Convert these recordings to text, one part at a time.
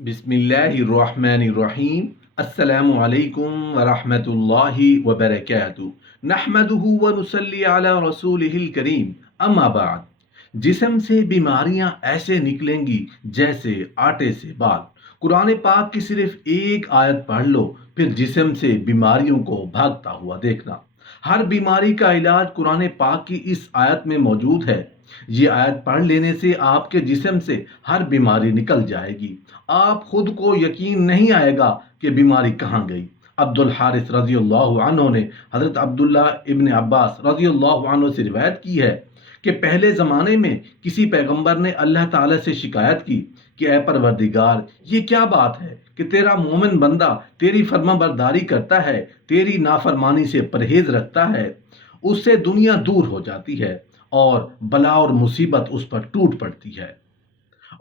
बिस्मिल्लाहिर्रहमानिर्रहीम। अस्सलामु अलैकुम वरहमतुल्लाहि वबरकातुहू। नहमदुहु व नुसल्ली अला रसूलिहिल करीम। अम्मा बाद। जिस्म से बीमारियां ऐसे निकलेंगी जैसे आटे से बाल। कुरान पाक की सिर्फ एक आयत पढ़ लो, फिर जिस्म से बीमारियों को भागता हुआ देखना। हर बीमारी का इलाज कुरान पाक की इस आयत में मौजूद है। ये आयत पढ़ लेने से आपके जिस्म से हर बीमारी निकल जाएगी। आप खुद को यकीन नहीं आएगा कि बीमारी कहाँ गई। अब्दुल हारिस रजी अल्लाह अन्हु ने हज़रत अब्दुल्ला इब्न अब्बास रजी अल्लाह अन्हु से रिवायत की है कि पहले ज़माने में किसी पैगंबर ने अल्लाह ताला से शिकायत की कि ए परवरदिगार, ये क्या बात है कि तेरा मोमिन बंदा तेरी फर्माबरदारी करता है, तेरी नाफरमानी से परहेज रखता है, उससे दुनिया दूर हो जाती है और बला और मुसीबत उस पर टूट पड़ती है,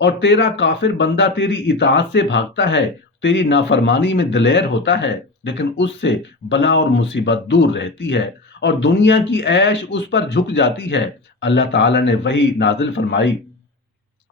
और तेरा काफिर बंदा तेरी इताअत से भागता है, तेरी नाफरमानी में दिलेर होता है, लेकिन उससे बला और मुसीबत दूर रहती है और दुनिया की ऐश उस पर झुक जाती है। अल्लाह ताला ने वही नाजिल फरमाई,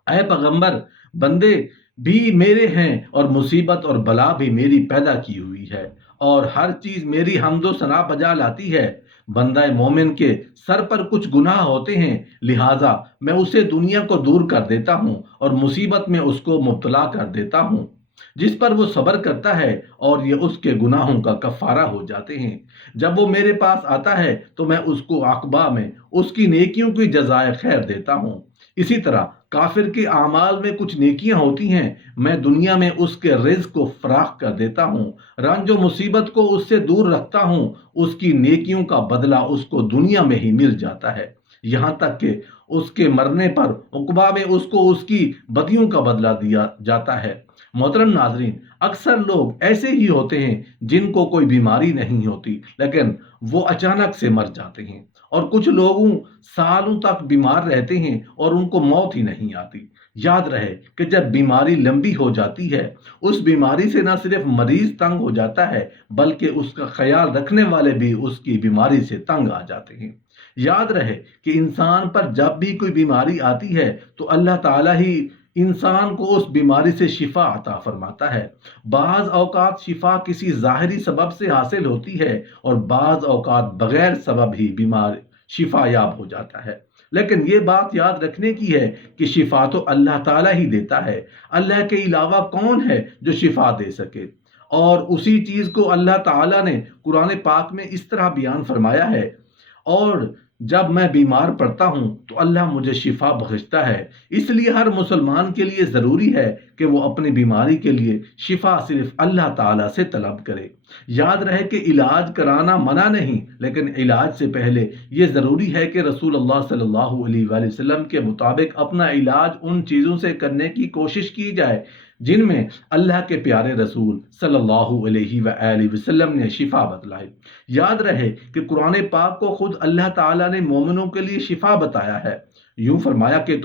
ऐ पैगंबर, बंदे भी मेरे हैं और मुसीबत और बला भी मेरी पैदा की हुई है, और हर चीज मेरी हम्दो सना बजा लाती है। बंदा मोमिन के सर पर कुछ गुनाह होते हैं, लिहाजा मैं उसे दुनिया को दूर कर देता हूँ और मुसीबत में उसको मुब्तला कर देता हूँ, जिस पर वो सब्र करता है, और ये उसके गुनाहों का कफारा हो जाते हैं। जब वो मेरे पास आता है तो मैं उसको आकबा में उसकी नेकियों की जजाय खैर देता हूँ। इसी तरह काफिर के आमाल में कुछ नेकियां होती हैं, मैं दुनिया में उसके रिज़्क़ को फराख कर देता हूँ, रंजो मुसीबत को उससे दूर रखता हूँ, उसकी नेकियों का बदला उसको दुनिया में ही मिल जाता है, यहाँ तक कि उसके मरने पर उकबा में उसको उसकी बदियों का बदला दिया जाता है। मोहतरम नाजरीन, अक्सर लोग ऐसे ही होते हैं जिनको कोई बीमारी नहीं होती, लेकिन वो अचानक से मर जाते हैं, और कुछ लोगों सालों तक बीमार रहते हैं और उनको मौत ही नहीं आती। याद रहे कि जब बीमारी लंबी हो जाती है, उस बीमारी से न सिर्फ मरीज तंग हो जाता है, बल्कि उसका ख्याल रखने वाले भी उसकी बीमारी से तंग आ जाते हैं। याद रहे कि इंसान पर जब भी कोई बीमारी आती है तो अल्लाह ताला ही इंसान को उस बीमारी से शिफा अता फरमाता है। बाज़ औकात शिफा किसी ज़ाहिरी सबब से हासिल होती है, और बाज़ औकात बगैर सबब ही बीमार शिफा याब हो जाता है। लेकिन ये बात याद रखने की है कि शिफा तो अल्लाह ताला ही देता है। अल्लाह के अलावा कौन है जो शिफा दे सके? और उसी चीज़ को अल्लाह ताला ने कुरान पाक में इस तरह बयान फरमाया है, और जब मैं बीमार पड़ता हूँ तो अल्लाह मुझे शिफा बख्शता है। इसलिए हर मुसलमान के लिए ज़रूरी है कि वो अपनी बीमारी के लिए शिफा सिर्फ अल्लाह ताला से तलब करे। याद रहे कि इलाज कराना मना नहीं, लेकिन इलाज से पहले ये ज़रूरी है कि रसूलुल्लाह सल्लल्लाहु अलैहि वसल्लम के मुताबिक अपना इलाज उन चीज़ों से करने की कोशिश की जाए जिनमें अल्लाह के प्यारे रसूल सल्लल्लाहु अलैहि वसल्लम ने शिफा बतलाई। याद रहे कि कुरान पाक को खुद अल्लाह ताला ने मोमिनों के लिए शिफा बताया है। यूं फरमाया कि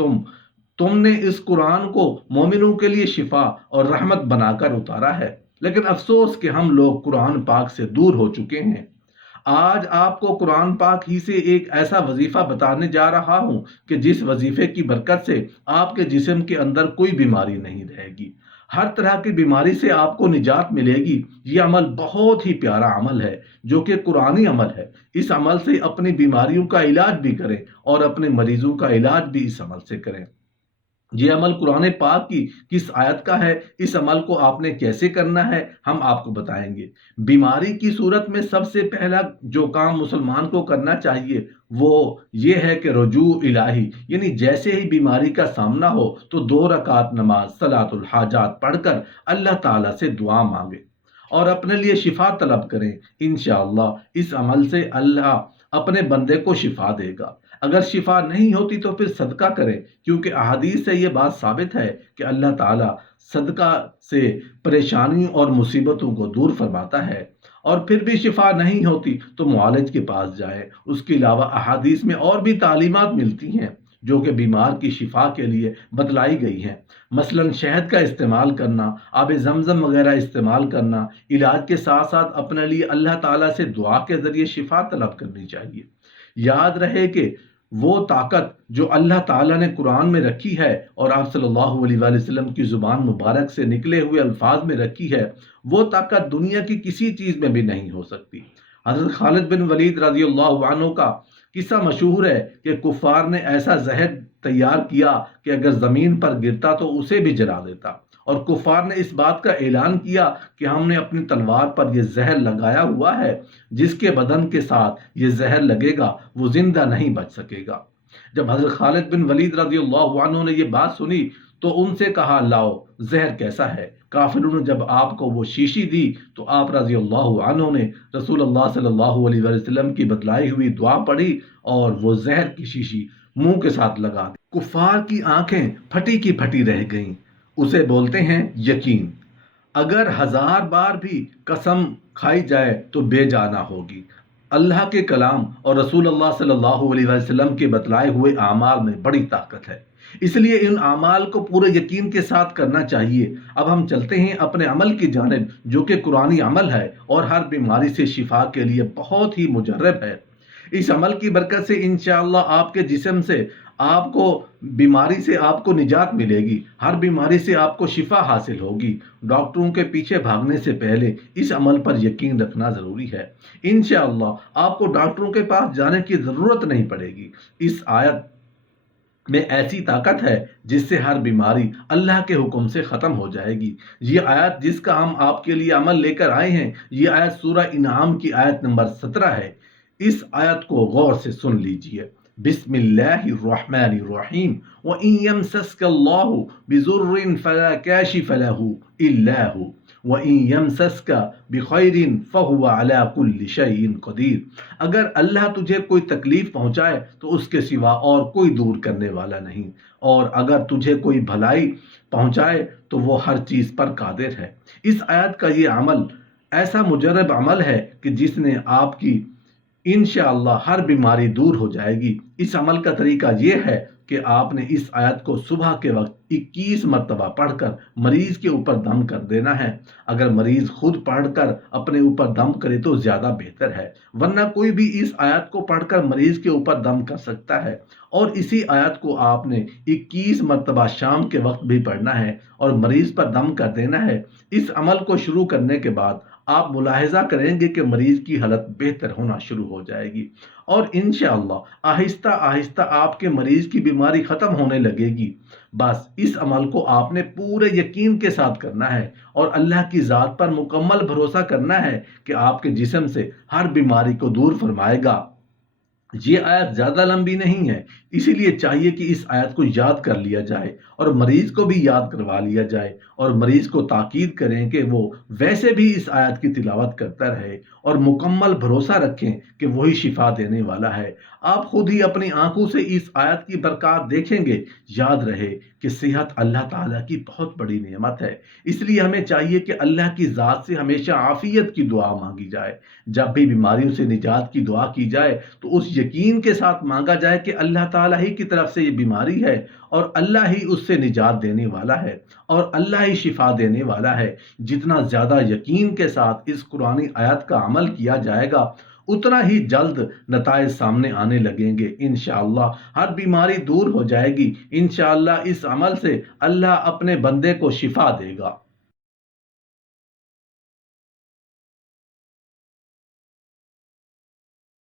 तुमने इस कुरान को मोमिनों के लिए शिफा और रहमत बनाकर उतारा है। लेकिन अफसोस कि हम लोग कुरान पाक से दूर हो चुके हैं। आज आपको कुरान पाक ही से एक ऐसा वजीफा बताने जा रहा हूं कि जिस वजीफे की बरकत से आपके जिस्म के अंदर कोई बीमारी नहीं रहेगी, हर तरह की बीमारी से आपको निजात मिलेगी। ये अमल बहुत ही प्यारा अमल है जो कि कुरानी अमल है। इस अमल से अपनी बीमारियों का इलाज भी करें और अपने मरीजों का इलाज भी इस अमल से करें। ये अमल कुरान पाक की किस आयत का है, इस अमल को आपने कैसे करना है, हम आपको बताएंगे। बीमारी की सूरत में सबसे पहला जो काम मुसलमान को करना चाहिए वो ये है कि रुजू इलाही, यानी जैसे ही बीमारी का सामना हो तो 2 रकात नमाज सलातुल हाजात पढ़कर अल्लाह ताला से दुआ मांगे और अपने लिए शिफा तलब करें। इंशाअल्लाह इस अमल से अल्लाह अपने बंदे को शिफा देगा। अगर शिफा नहीं होती तो फिर सदका करें, क्योंकि अहादीस से ये बात साबित है कि अल्लाह ताला सदका से परेशानी और मुसीबतों को दूर फरमाता है। और फिर भी शिफा नहीं होती तो मुआलिज के पास जाए। उसके अलावा अहादीस में और भी तालीमात मिलती हैं जो कि बीमार की शिफा के लिए बतलाई गई हैं। मसलन शहद का इस्तेमाल करना, आब जमजम वगैरह इस्तेमाल करना। इलाज के साथ साथ अपने लिए अल्लाह ताला से दुआ के ज़रिए शिफा तलब करनी चाहिए। याद रहे कि وہ طاقت جو اللہ تعالیٰ نے قرآن میں رکھی ہے اور آپ صلی اللہ علیہ وآلہ وسلم کی زبان مبارک سے نکلے ہوئے الفاظ میں رکھی ہے، وہ طاقت دنیا کی کسی چیز میں بھی نہیں ہو سکتی۔ حضرت خالد بن ولید رضی اللہ عنہ کا قصہ مشہور ہے کہ کفار نے ایسا زہر تیار کیا کہ اگر زمین پر گرتا تو اسے بھی جلا دیتا، اور کفار نے اس بات کا اعلان کیا کہ ہم نے اپنی تلوار پر یہ زہر لگایا ہوا ہے، جس کے بدن کے ساتھ یہ زہر لگے گا وہ زندہ نہیں بچ سکے گا۔ جب حضرت خالد بن ولید رضی اللہ عنہ نے یہ بات سنی تو ان سے کہا، لاؤ زہر کیسا ہے۔ کافروں نے جب آپ کو وہ شیشی دی تو آپ رضی اللہ عنہ نے رسول اللہ صلی اللہ علیہ وسلم کی بتلائی ہوئی دعا پڑھی اور وہ زہر کی شیشی منہ کے ساتھ لگا دی۔ کفار کی آنکھیں پھٹی کی پھٹی رہ گئیں۔ اسے بولتے ہیں یقین۔ اگر 1000 بار بھی قسم کھائی جائے تو بے جانا ہوگی۔ اللہ کے کلام اور رسول اللہ صلی اللہ علیہ وسلم کے بتلائے ہوئے اعمال میں بڑی طاقت ہے، اس لیے ان اعمال کو پورے یقین کے ساتھ کرنا چاہیے۔ اب ہم چلتے ہیں اپنے عمل کی جانب، جو کہ قرآنی عمل ہے اور ہر بیماری سے شفا کے لیے بہت ہی مجرب ہے۔ اس عمل کی برکت سے انشاءاللہ آپ کے جسم سے آپ کو بیماری سے آپ کو نجات ملے گی، ہر بیماری سے آپ کو شفا حاصل ہوگی۔ ڈاکٹروں کے پیچھے بھاگنے سے پہلے اس عمل پر یقین رکھنا ضروری ہے۔ انشاءاللہ آپ کو ڈاکٹروں کے پاس جانے کی ضرورت نہیں پڑے گی۔ اس آیت میں ایسی طاقت ہے جس سے ہر بیماری اللہ کے حکم سے ختم ہو جائے گی۔ یہ آیت جس کا ہم آپ کے لیے عمل لے کر آئے ہیں، یہ آیت سورہ انعام کی آیت نمبر 17 ہے۔ اس آیت کو غور سے سن لیجئے۔ بسم اللہ الرحمن الرحیم وَإِن يَمْسَسْكَ اللَّهُ بِضُرٍّ فَلَا كَاشِفَ لَهُ إِلَّا هُوَ وَإِن يَمْسَسْكَ بِخَيْرٍ فَهُوَ عَلَى كُلِّ شَيْءٍ قَدِيرٌ۔ اگر اللہ تجھے کوئی تکلیف پہنچائے تو اس کے سوا اور کوئی دور کرنے والا نہیں، اور اگر تجھے کوئی بھلائی پہنچائے تو وہ ہر چیز پر قادر ہے۔ اس آیت کا یہ عمل ایسا مجرب عمل ہے کہ جس نے آپ کی انشاءاللہ ہر بیماری دور ہو جائے گی۔ اس عمل کا طریقہ یہ ہے کہ آپ نے اس آیت کو صبح کے وقت 21 مرتبہ پڑھ کر مریض کے اوپر دم کر دینا ہے۔ اگر مریض خود پڑھ کر اپنے اوپر دم کرے تو زیادہ بہتر ہے، ورنہ کوئی بھی اس آیت کو پڑھ کر مریض کے اوپر دم کر سکتا ہے۔ اور اسی آیت کو آپ نے 21 مرتبہ شام کے وقت بھی پڑھنا ہے اور مریض پر دم کر دینا ہے۔ اس عمل کو شروع کرنے کے بعد آپ ملاحظہ کریں گے کہ مریض کی حالت بہتر ہونا شروع ہو جائے گی، اور انشاءاللہ آہستہ آہستہ آپ کے مریض کی بیماری ختم ہونے لگے گی۔ بس اس عمل کو آپ نے پورے یقین کے ساتھ کرنا ہے اور اللہ کی ذات پر مکمل بھروسہ کرنا ہے کہ آپ کے جسم سے ہر بیماری کو دور فرمائے گا۔ یہ آیت زیادہ لمبی نہیں ہے، اسی لیے چاہیے کہ اس آیت کو یاد کر لیا جائے اور مریض کو بھی یاد کروا لیا جائے، اور مریض کو تاکید کریں کہ وہ ویسے بھی اس آیت کی تلاوت کرتا رہے اور مکمل بھروسہ رکھیں کہ وہی شفا دینے والا ہے۔ آپ خود ہی اپنی آنکھوں سے اس آیت کی برکات دیکھیں گے۔ یاد رہے کہ صحت اللہ تعالیٰ کی بہت بڑی نعمت ہے، اس لیے ہمیں چاہیے کہ اللہ کی ذات سے ہمیشہ عافیت کی دعا مانگی جائے۔ جب بھی بیماریوں سے نجات کی دعا کی جائے تو اس یقین کے ساتھ مانگا جائے کہ اللہ تعالیٰ ہی کی طرف سے یہ بیماری ہے اور اللہ ہی اس سے نجات دینے والا ہے اور اللہ ہی شفا دینے والا ہے۔ جتنا زیادہ یقین کے ساتھ اس قرآنی آیت کا عمل کیا جائے گا اتنا ہی جلد نتائج سامنے آنے لگیں گے۔ انشاءاللہ ہر بیماری دور ہو جائے گی۔ انشاءاللہ اس عمل سے اللہ اپنے بندے کو شفا دے گا۔